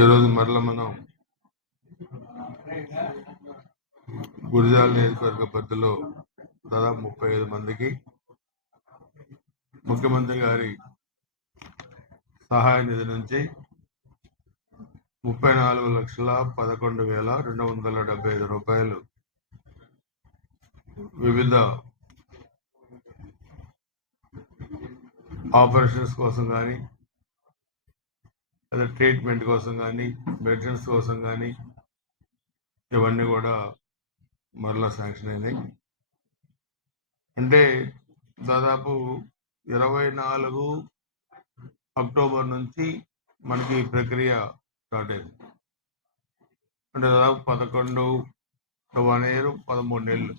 ఈరోజు మరలా మనం గురిజాల నియోజకవర్గ పరిధిలో దాదాపు 35 మందికి ముఖ్యమంత్రి గారి సహాయ నిధి నుంచి 34,11,275 రూపాయలు వివిధ ఆపరేషన్స్ కోసం కానీ అదే ట్రీట్మెంట్ కోసం కానీ మెడిసిన్స్ కోసం కానీ ఇవన్నీ కూడా మరలా శాంక్షన్ అయినాయి. అంటే దాదాపు 24 అక్టోబర్ నుంచి మనకి ఈ ప్రక్రియ స్టార్ట్ అయింది. అంటే దాదాపు 11 1 year 13 నెలలు,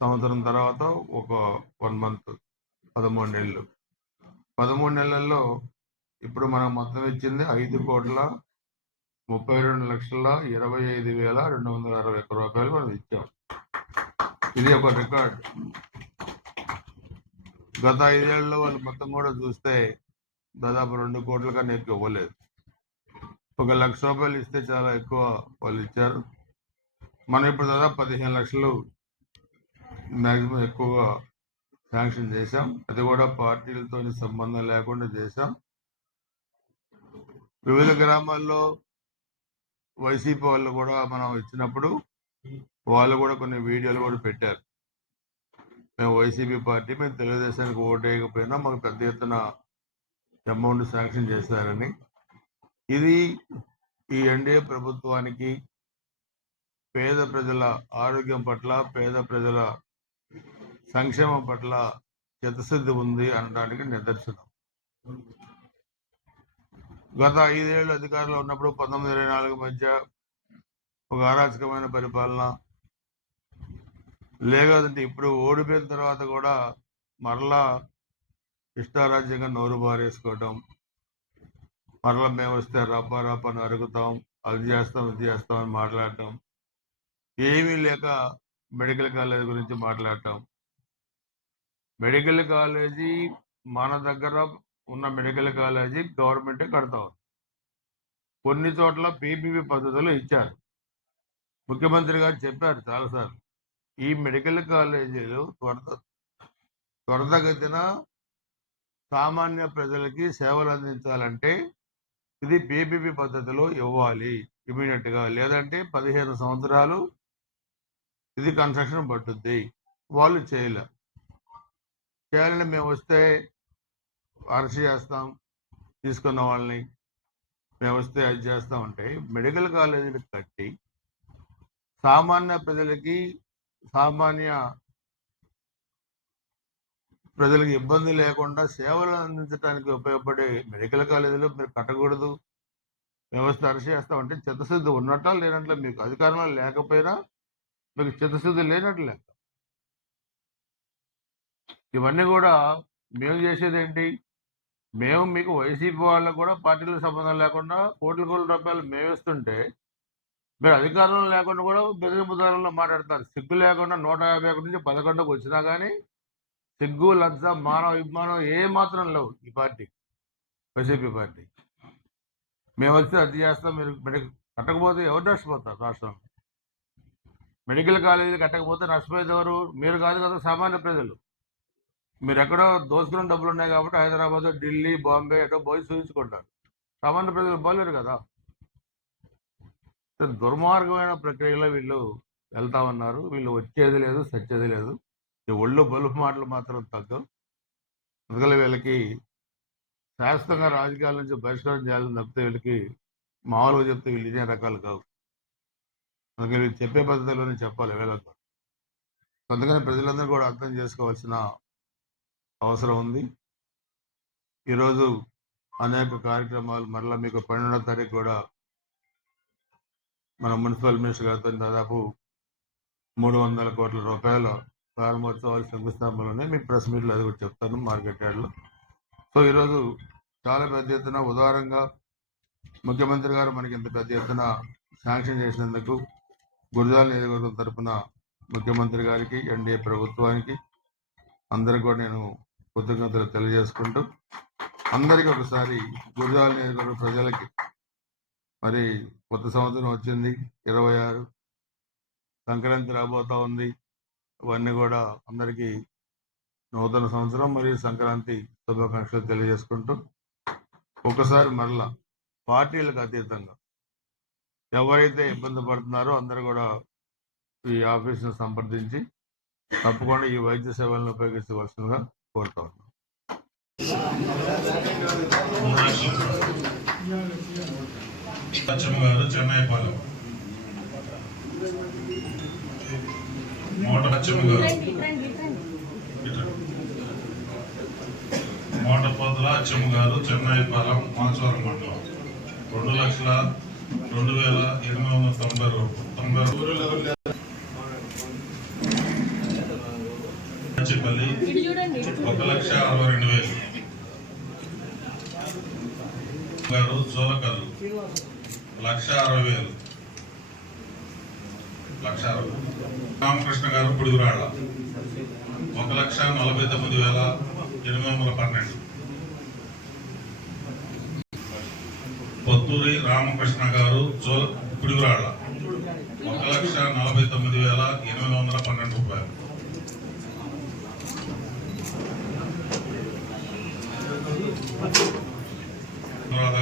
సంవత్సరం తర్వాత ఒక 1 month 13 నెలలు. 13 నెలల్లో ఇప్పుడు మనం మొత్తం ఇచ్చింది 5,32,25,261 రూపాయలు మనం ఇచ్చాం. ఇది ఒక రికార్డ్. గత 5 ఏళ్లలో వాళ్ళు మొత్తం కూడా చూస్తే దాదాపు 2 కోట్ల కన్నా ఎక్కువ ఇవ్వలేదు. 1 లక్ష రూపాయలు ఇస్తే చాలా ఎక్కువ వాళ్ళు ఇచ్చారు. మనం ఇప్పుడు దాదాపు 15 లక్షలు మ్యాక్సిమం ఎక్కువగా శాంక్షన్ చేశాం. అది కూడా పార్టీలతో సంబంధం లేకుండా చేశాం. వివిధ గ్రామాల్లో వైసీపీ వాళ్ళు కూడా మనం ఇచ్చినప్పుడు వాళ్ళు కూడా కొన్ని వీడియోలు కూడా పెట్టారు. మేము వైసీపీ పార్టీ, మేము తెలుగుదేశానికి ఓటు వేయకపోయినా మాకు పెద్ద ఎత్తున అమౌంట్ శాంక్షన్ చేశారని. ఇది ఈ ఎన్డీఏ ప్రభుత్వానికి పేద ప్రజల ఆరోగ్యం పట్ల, పేద ప్రజల సంక్షేమం పట్ల చిత్తశుద్ధి ఉంది అనడానికి నిదర్శనం. గత 5 ఏళ్ళు అధికారంలో ఉన్నప్పుడు 1924 మధ్య ఒక అరాచకమైన పరిపాలన, లేదంటే ఇప్పుడు ఓడిపోయిన తర్వాత కూడా మరలా ఇష్టారాజ్యంగా నోరు బారేసుకోవటం, మరలా మేము వస్తే రప్పని అరుగుతాం, అది చేస్తాం ఇది చేస్తాం అని మాట్లాడటం, ఏమీ లేక మెడికల్ కాలేజీ గురించి మాట్లాడటం. మెడికల్ కాలేజీ మన దగ్గర ఉన్న మెడికల్ కాలేజీ గవర్నమెంటే కడతాం. కొన్ని చోట్ల పీపీపీ పద్ధతులు ఇచ్చారు. ముఖ్యమంత్రి గారు చెప్పారు చాలాసార్లు, ఈ మెడికల్ కాలేజీలు త్వరితగతిన సామాన్య ప్రజలకి సేవలు అందించాలంటే ఇది పీపీపీ పద్ధతిలో ఇవ్వాలి ఇమీడియట్ గా, లేదంటే 15 సంవత్సరాలు ఇది కన్స్ట్రక్షన్ పట్టుద్ది. వాళ్ళు చేయాలని మేము వస్తే అరెస్ట్ చేస్తాం, తీసుకున్న వాళ్ళని మేము వస్తే అది చేస్తామంటే మెడికల్ కాలేజీలు కట్టి సామాన్య ప్రజలకు ఇబ్బంది లేకుండా సేవలు అందించడానికి ఉపయోగపడే మెడికల్ కాలేజీలు మీరు కట్టకూడదు, వ్యవస్థ అరెస్ట్ చేస్తామంటే చిత్తశుద్ధి ఉన్నట్లా లేనట్లే. మీకు అధికారంలో లేకపోయినా మీకు చిత్తశుద్ధి లేనట్లు లెక్క. ఇవన్నీ కూడా మేము చేసేది ఏంటి? మేము మీకు వైసీపీ వాళ్ళకు కూడా పార్టీలకు సంబంధం లేకుండా కోట్ల రూపాయలు మేము ఇస్తుంటే మీరు అధికారంలో లేకుండా కూడా బెదిరింపు ధరల్లో మాట్లాడతారు. సిగ్గు లేకుండా 151 నుంచి 11కు వచ్చినా కానీ సిగ్గు, లజ్జ, మానవ అభిమానం ఏ మాత్రం లేవు ఈ పార్టీ, వైసీపీ పార్టీ. మేము వస్తే అది చేస్తాం, మీరు కట్టకపోతే ఎవరు నష్టపోతారు? రాష్ట్రంలో మెడికల్ కాలేజీలు కట్టకపోతే నష్టపోయేది ఎవరు? మీరు కాదు కదా, సామాన్య ప్రజలు. మీరు ఎక్కడో దోసుకున్న డబ్బులు ఉన్నాయి కాబట్టి హైదరాబాద్, ఢిల్లీ, బాంబే ఎటో పోయి చూపించుకుంటారు. సామాన్య ప్రజలు పోలేరు కదా. దుర్మార్గమైన ప్రక్రియలో వీళ్ళు వెళ్తా ఉన్నారు. వీళ్ళు వచ్చేది లేదు, సచ్చేది లేదు. ఈ ఒళ్ళు బలుపు మాటలు మాత్రం తగ్గవు. అందుకని వీళ్ళకి శాశ్వతంగా రాజకీయాల నుంచి బహిష్కరణ చేయాలని తప్పితే వీళ్ళకి మామూలుగా చెప్తే వీళ్ళు ఇదే రకాలు కావు. అందుకని వీళ్ళు చెప్పే పద్ధతిలోనే చెప్పాలి వీళ్ళతో. అందుకని ప్రజలందరూ కూడా అర్థం చేసుకోవాల్సిన అవసరం ఉంది. ఈరోజు అనేక కార్యక్రమాలు మరలా మీకు 12వ తారీఖు కూడా మన మున్సిపల్ మినిస్టర్ గారితో దాదాపు 300 కోట్ల రూపాయల ప్రారంభోత్సవాలు శంకుస్థాపనలోనే మీకు ప్రెస్ మీట్లు అది కూడా చెప్తాను మార్కెట్ యార్డ్లో. సో ఈరోజు చాలా పెద్ద ఎత్తున ఉదారంగా ముఖ్యమంత్రి గారు మనకి ఇంత పెద్ద ఎత్తున శాంక్షన్ చేసినందుకు గురిజాల నియోజకవర్గం తరఫున ముఖ్యమంత్రి గారికి, ఎన్డీఏ ప్రభుత్వానికి అందరికీ కూడా నేను కృతజ్ఞతలు తెలియజేసుకుంటూ అందరికీ ఒకసారి గురిజాల నియోజకవర్గ ప్రజలకి మరి కొత్త సంవత్సరం వచ్చింది 26 సంక్రాంతి రాబోతా ఉంది. ఇవన్నీ కూడా అందరికీ నూతన సంవత్సరం మరియు సంక్రాంతి శుభాకాంక్షలు తెలియజేసుకుంటూ ఒకసారి మరలా పార్టీలకు అతీతంగా ఎవరైతే ఇబ్బంది పడుతున్నారో అందరూ కూడా ఈ ఆఫీసును సంప్రదించి తప్పకుండా ఈ వైద్య సేవలను ఉపయోగించవలసిందిగా కోరుతా ఉన్నాం. చెన్నైపాలెం మోటపోతల అచ్చమ్మ గారు చెన్నైపాలెం మాచవరం మండలం 2,02,890 చెప్పల్లి 1,62,000 గారు జోలకల్లు 1,60,000 రామకృష్ణ గారు పుడుగురాళ్ళ 1,49,812 పొత్తూరి రామకృష్ణ గారు పుడుగురాళ్ళ 1,49,812 రూపాయలు.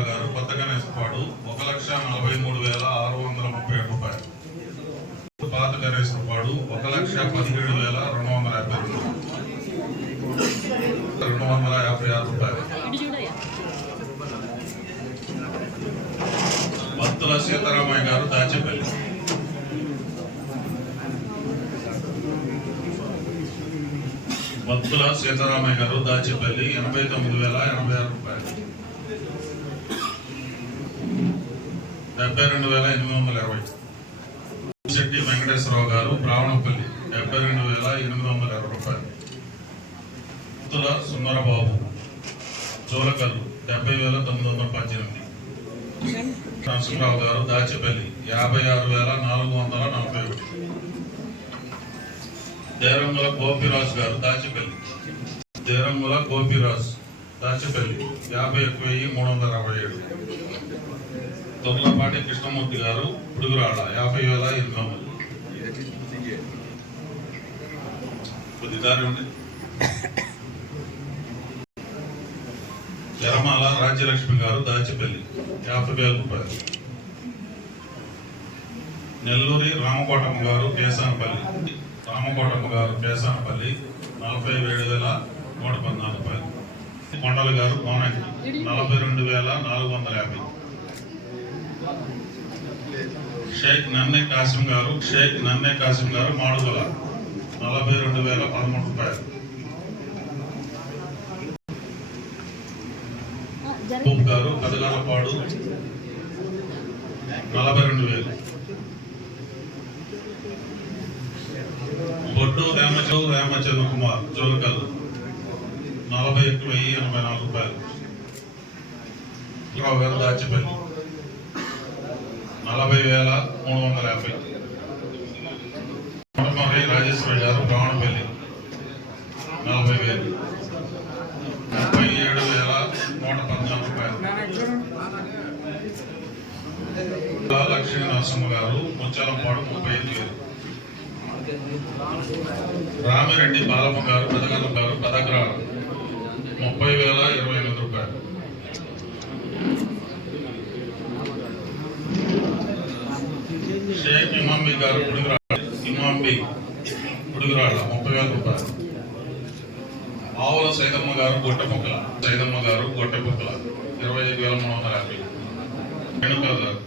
గారు కొత్త గణేశ్పాడు 1,43,637 రూపాయలు. పాత గణేశ్పాడు 1,17,252 256 రూపాయలు. భక్తుల సీతారామయ్య గారు దాచేపల్లి భక్తుల సీతారామయ్య గారు దాచేపల్లి 89,086 రూపాయలు. 72,820. శెట్టి వెంకటేశ్వరరావు గారు బ్రాహ్మణపల్లి 72,820 రూపాయలు. భక్తుల సుందరబాబు జోలకల్లు 70,918. నరసింహరావు గారు దాచేపల్లి 56,441. దేరంగుల గోపిరాజు గారు దాచేపల్లి 51,367. తొర్లపాటి కృష్ణమూర్తి గారు పుడుగురాళ్ళ 50,800. ఎరమాల రాజ్యలక్ష్మి గారు దాచేపల్లి 50,000 రూపాయలు. నెల్లూరి రామకోటమ్మ గారు కేసానపల్లి 47,114 రూపాయలు. కొండల గారు కోనకి 42,450. షేక్ నన్నే కాసిం గారు మాడుగుల 42,013 రూపాయలు. గారు కదగాలపాడు 42,000. బొడ్డు రామచంద్ర కుమార్ జోలకల్ 41,084 రూపాయలు. రావు గారు దాచేపల్లి 40,350. కొట్టమర్రి రాజేశ్వరి గారు బ్రాహ్మణపల్లి 40,000. 37,114 రూపాయలు. లక్ష్మీ నరసింహ గారు ముచ్చాలంపాడు 35,000. రామిరెడ్డి బాలమ్మ గారు పదగ్రాలు 30,028 రూపాయలు. షేక్ ఇమాంబి గారు పుడుగురాళ్ళ 30,000 రూపాయలు. ఆవుల సైదమ్మ గారు గొట్టెపుక్కల 25,350. రేణుకా గారు